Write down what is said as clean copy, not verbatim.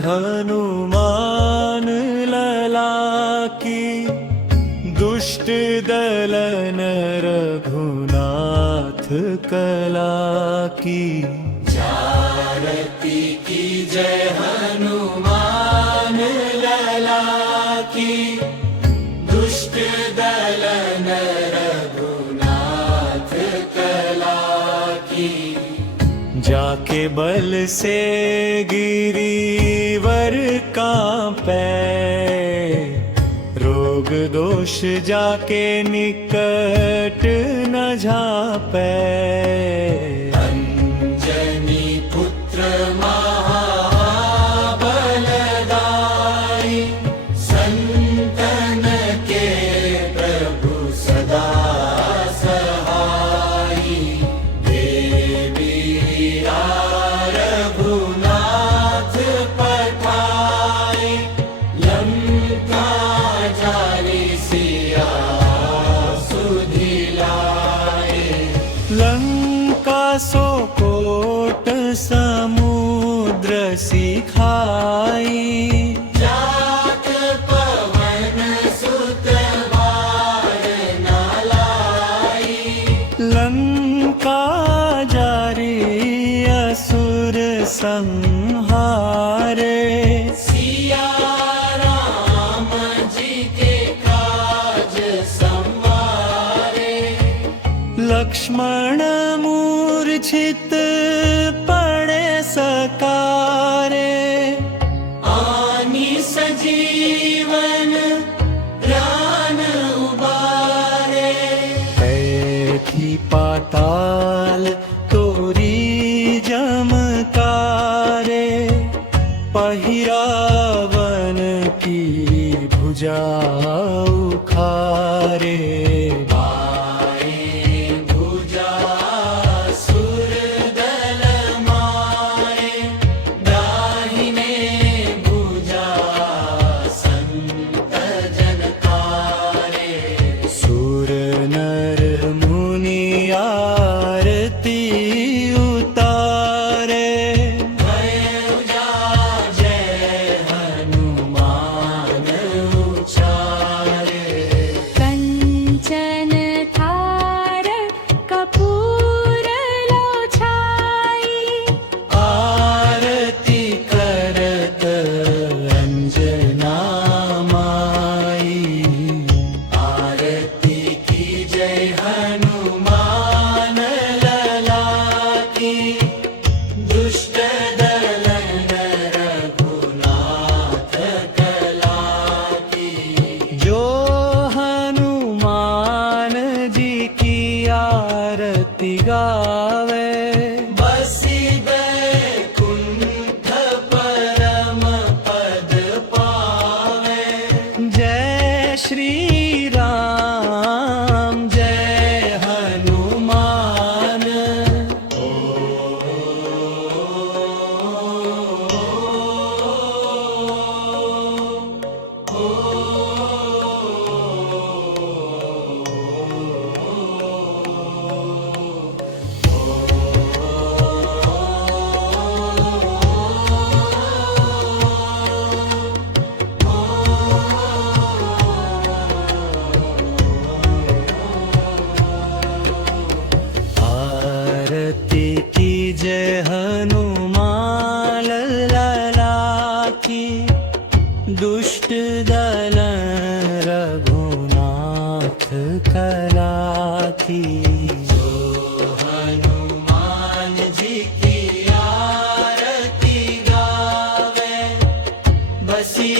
हनुमान लला की, दुष्ट दलन रघुनाथ कला की। आरती की जय हनुमान लला की, दुष्ट दलन रघुनाथ कला की। जाके बल से गिरीवर कांपे, रोग दोष जाके निकट न झापे। अंजनी पुत्र महाबलदाई, संतन के प्रभु सदा सहाई। देवी रघुनाथ पठाई, लंका जारी सिया सुधिलाए। लंका सो कोट समुद्र सिखाई, जात पवन सुत बार न लाई। लंका जारी असुर संहारे। सिया राम जी के काज संवारे। लक्ष्मण मूर्छित पड़े सकारे, आनी सजीवन प्राण उबारे। थी पाताल तोरी जमकारे, पहिरावन की भुजा उखारे। सुर नर मुनि आरती उतारे, जय हनुमान उचारे। कंचन थार कपूर लोछाई, आरती करत अंजना माई। आरती की जय हनुमान लला की, दुष्ट दलन रघुनाथ कला की। जो हनुमान जी की आरती गावे, बसी बैकुंठ परम पद पावे। जय श्री राम जय हनुमान। आरती की जय हनुमान लला की, दुष्ट दलन रघुनाथ कला की। हनुमान जी की आरती गावे, बसी